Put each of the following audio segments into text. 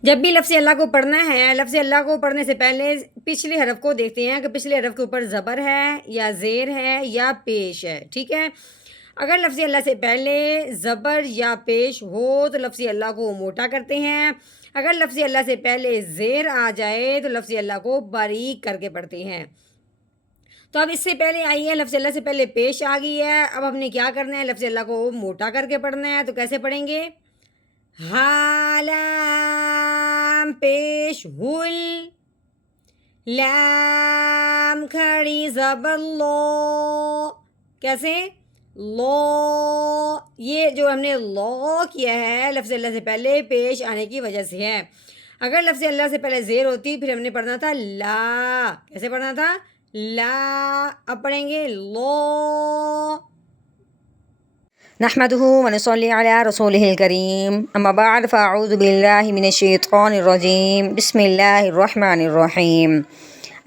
جب بھی لفظ اللہ کو پڑھنا ہے، لفظ اللہ کو پڑھنے سے پہلے پچھلے حرف کو دیکھتے ہیں کہ پچھلے حرف کے اوپر زبر ہے یا زیر ہے یا پیش ہے، ٹھیک ہے۔ اگر لفظ اللہ سے پہلے زبر یا پیش ہو تو لفظ اللہ کو موٹا کرتے ہیں، اگر لفظ اللہ سے پہلے زیر آ جائے تو لفظ اللہ کو باریک کر کے پڑھتے ہیں۔ تو اب اس سے پہلے آئی ہے لفظ اللہ سے پہلے پیش آ گئی ہے، اب ہم نے کیا کرنا ہے، لفظ اللہ کو موٹا کر کے پڑھنا ہے۔ تو کیسے پڑھیں گے؟ لام پیش ہل، لام کھڑی زبر لو، کیسے؟ لو، یہ جو ہم نے لو کیا ہے لفظ اللہ سے پہلے پیش آنے کی وجہ سے ہے۔ اگر لفظ اللہ سے پہلے زیر ہوتی پھر ہم نے پڑھنا تھا لا، کیسے پڑھنا تھا؟ لا، اب پڑھیں گے لو۔ نحمده ونصلي على رسوله الكريم اما بعد فاعوذ بالله من الشیطان الرجیم بسم اللہ الرحمن الرحیم۔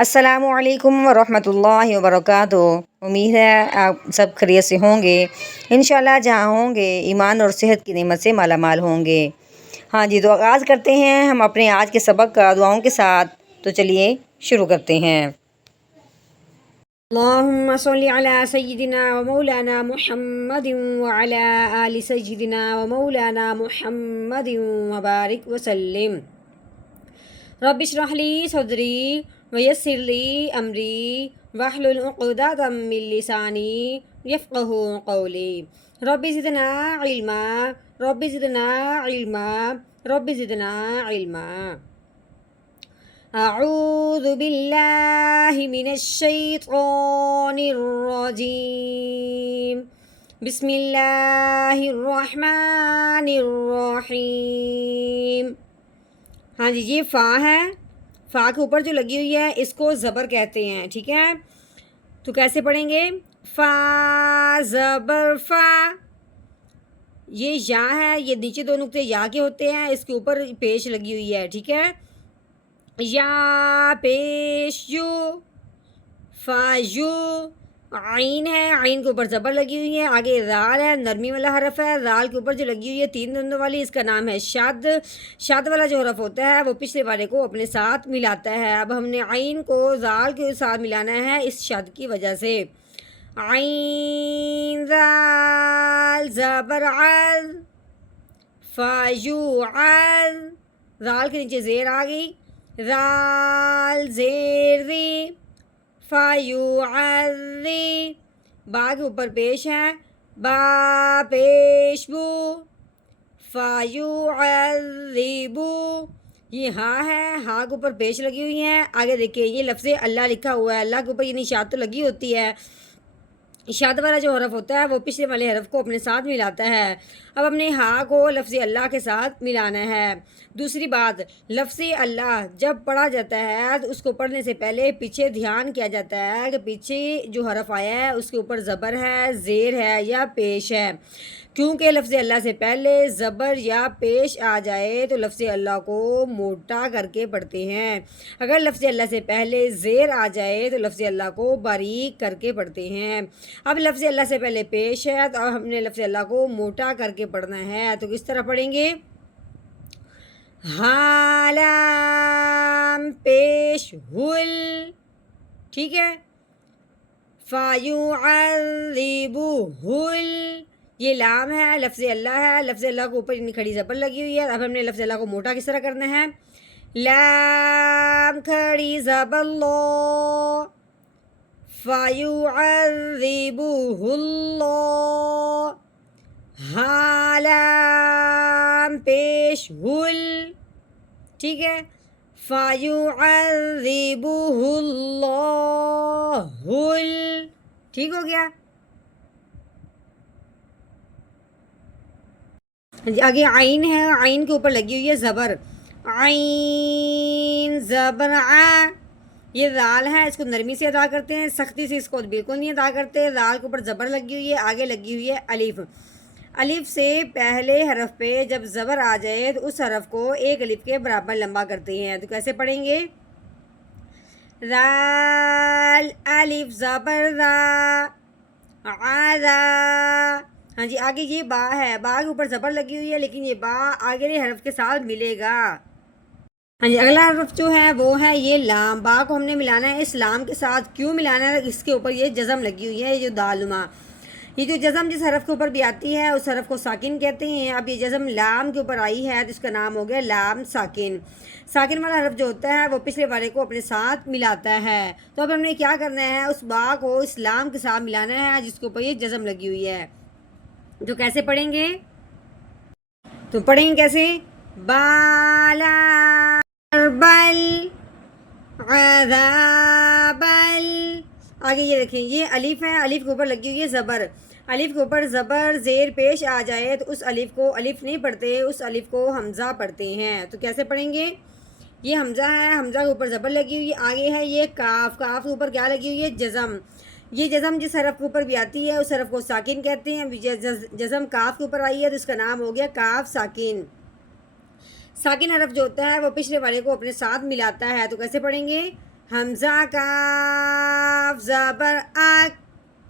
السلام علیکم ورحمۃ اللہ وبرکاتہ۔ امید ہے آپ سب خیریت سے ہوں گے، انشاءاللہ جہاں ہوں گے ایمان اور صحت کی نعمت سے مالا مال ہوں گے۔ ہاں جی، تو آغاز کرتے ہیں ہم اپنے آج کے سبق کا دعاؤں کے ساتھ، تو چلیے شروع کرتے ہیں۔ اللهم صل على سيدنا ومولانا محمد وعلى آل سيدنا ومولانا محمد وبارك وسلم۔ رب اشرح لي صدري ويسر لي أمري واحلل عقدة من لساني يفقهوا قولي رب زدنا علما رب زدنا علما رب زدنا علما۔ اعوذ باللہ من الشیطان الرجیم بسم اللہ الرحمن الرحیم۔ ہاں جی، یہ فا ہے، فا کے اوپر جو لگی ہوئی ہے اس کو زبر کہتے ہیں، ٹھیک ہے۔ تو کیسے پڑھیں گے؟ فا زبر فا، یہ یا ہے، یہ نیچے دو نقطے یا کے ہوتے ہیں، اس کے اوپر پیش لگی ہوئی ہے، ٹھیک ہے۔ یا پیش یو، فا یو، عین ہے، عین کے اوپر زبر لگی ہوئی ہے، آگے رال ہے، نرمی والا حرف ہے، رال کے اوپر جو لگی ہوئی ہے تین دندوں والی، اس کا نام ہے شد۔ شد والا جو حرف ہوتا ہے وہ پچھلے والے کو اپنے ساتھ ملاتا ہے۔ اب ہم نے عین کو رال کے ساتھ ملانا ہے اس شد کی وجہ سے۔ عین رال زبر عز، فا یو عز، رال کے نیچے زیر آ گئی، رال زیر ری، فا یو عری، با کے اوپر پیش ہے، با پیش بو، فا یو عری بو، یہ ہاں ہے، ہاں کے اوپر پیش لگی ہوئی ہیں۔ آگے دیکھیں یہ لفظ اللہ لکھا ہوا ہے، اللہ کے اوپر یہ نشاد تو لگی ہوتی ہے، اشاد والا جو حرف ہوتا ہے وہ پچھلے والے حرف کو اپنے ساتھ ملاتا ہے۔ اب ہم نے ہاں کو لفظ اللہ کے ساتھ ملانا ہے۔ دوسری بات، لفظ اللہ جب پڑھا جاتا ہے تو اس کو پڑھنے سے پہلے پیچھے دھیان کیا جاتا ہے کہ پیچھے جو حرف آیا ہے اس کے اوپر زبر ہے، زیر ہے یا پیش ہے۔ کیونکہ لفظ اللہ سے پہلے زبر یا پیش آ جائے تو لفظ اللہ کو موٹا کر کے پڑھتے ہیں، اگر لفظ اللہ سے پہلے زیر آ جائے تو لفظ اللہ کو باریک کر کے پڑھتے ہیں۔ اب لفظ اللہ سے پہلے پیش ہے تو اب ہم نے لفظ اللہ کو موٹا کر کے پڑھنا ہے، تو کس طرح پڑھیں گے؟ لام پیش ہل، ٹھیک ہے۔ فا یعذبو ہل، یہ لام ہے، لفظ اللہ ہے، لفظ اللہ کو اوپر اتنی کھڑی زبر لگی ہوئی ہے۔ اب ہم نے لفظ اللہ کو موٹا کس طرح کرنا ہے؟ لام کھڑی زبر لو، فَيُعَذِّبُهُ اللَّهُ، ہا لام پیش ہل، ٹھیک ہے۔ فَيُعَذِّبُهُ اللَّهُ ہل، ٹھیک ہو گیا۔ آگے عین ہے، عین کے اوپر لگی ہوئی ہے زبر، عین زبر آ، یہ رال ہے، اس کو نرمی سے ادا کرتے ہیں، سختی سے اس کو بالکل نہیں ادا کرتے۔ رال کے اوپر زبر لگی ہوئی ہے، آگے لگی ہوئی ہے الف۔ الف سے پہلے حرف پہ جب زبر آ جائے تو اس حرف کو ایک الف کے برابر لمبا کرتے ہیں، تو کیسے پڑھیں گے؟ رال الف زبر را، عذا۔ ہاں جی، آگے یہ با ہے، با کے اوپر زبر لگی ہوئی ہے لیکن یہ با آگے حرف کے ساتھ ملے گا، ہاں جی، اگلا حرف جو ہے وہ ہے یہ لام. با کو ہم نے ملانا ہے اس لام کے ساتھ. کیوں ملانا ہے؟ اس کے اوپر یہ جزم لگی ہوئی ہے، یہ جو دالما. یہ جو جزم جس حرف کے اوپر بھی آتی ہے اس حرف کو ساکن کہتے ہیں. اب یہ جزم لام کے اوپر آئی ہے تو اس کا نام ہو گیا لام ساکن. ساکن والا حرف جو ہوتا ہے وہ پچھلے والے کو اپنے ساتھ ملاتا ہے. تو اب ہم نے کیا کرنا ہے؟ اس با کو اس لام کے ساتھ ملانا ہے جس کے اوپر یہ جزم لگی ہوئی ہے. جو کیسے پڑھیں گے؟ تو پڑھیں گے کیسے؟ بالا بل عذابل. آگے یہ دیکھیں، یہ الف ہے، الف کے اوپر لگی ہوئی ہے زبر. الف کے اوپر زبر زیر پیش آ جائے تو اس الف کو الف نہیں پڑھتے، اس الف کو حمزہ پڑھتے ہیں. تو کیسے پڑھیں گے؟ یہ حمزہ ہے، حمزہ کے اوپر زبر لگی ہوئی ہے. آگے ہے یہ کاف، کاف کے اوپر کیا لگی ہوئی ہے؟ جزم. یہ جزم جس حرف کے اوپر بھی آتی ہے اس حرف کو ساکن کہتے ہیں. جزم کاف کے اوپر آئی ہے تو اس کا نام ہو گیا کاف ساکن. ساکن حرف جو ہوتا ہے وہ پچھلے والے کو اپنے ساتھ ملاتا ہے. تو کیسے پڑھیں گے؟ حمزہ کاف زبر اک.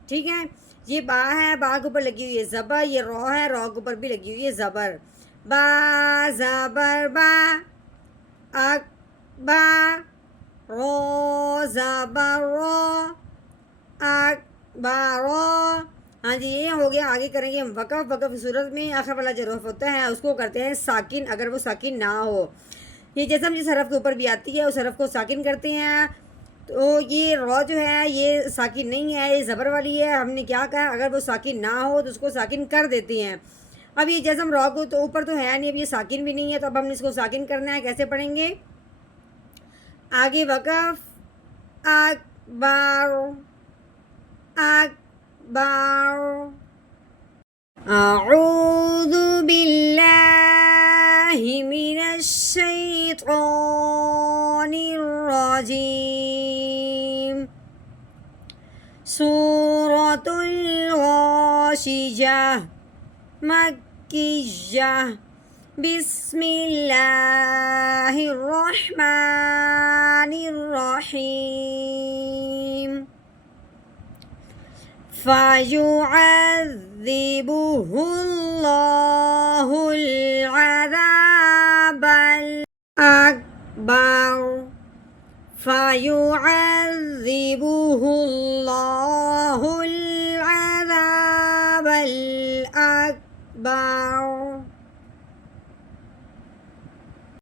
ٹھیک ہے. یہ با ہے، با کے اوپر لگی ہوئی ہے زبر. یہ رو ہے، رو کے اوپر بھی لگی ہوئی ہے زبر. با زبر با اک با. رو زبر رو اک با رو. ہاں جی، یہ ہو گیا. آگے کریں گے ہم وقف. وقف کی صورت میں آخر والا جو حرف ہوتا ہے اس کو کرتے ہیں ساکن اگر وہ ساکن نہ ہو. یہ جسم جس حرف کے اوپر بھی آتی ہے اس حرف کو ساکن کرتے ہیں. تو یہ رو جو ہے یہ ساکن نہیں ہے، یہ زبر والی ہے. ہم نے کیا کہا؟ اگر وہ ساکن نہ ہو تو اس کو ساکن کر دیتے ہیں. اب یہ جزم رو کو تو اوپر تو ہے نہیں، اب یہ ساکن بھی نہیں ہے، تو اب ہم نے اس کو ساکن کرنا ہے. کیسے پڑھیں گے؟ آگے وقف اکبر اکبر. اعوذ باللہ من الشیطان الرجیم. سورۃ الغاشیہ مکیہ. بسم اللہ الرحمن الرحیم. فَيُعَذِّبُهُ اللَّهُ الْعَذَابَ الْأَكْبَرَ. فَيُعَذِّبُهُ اللَّهُ الْعَذَابَ الْأَكْبَرَ.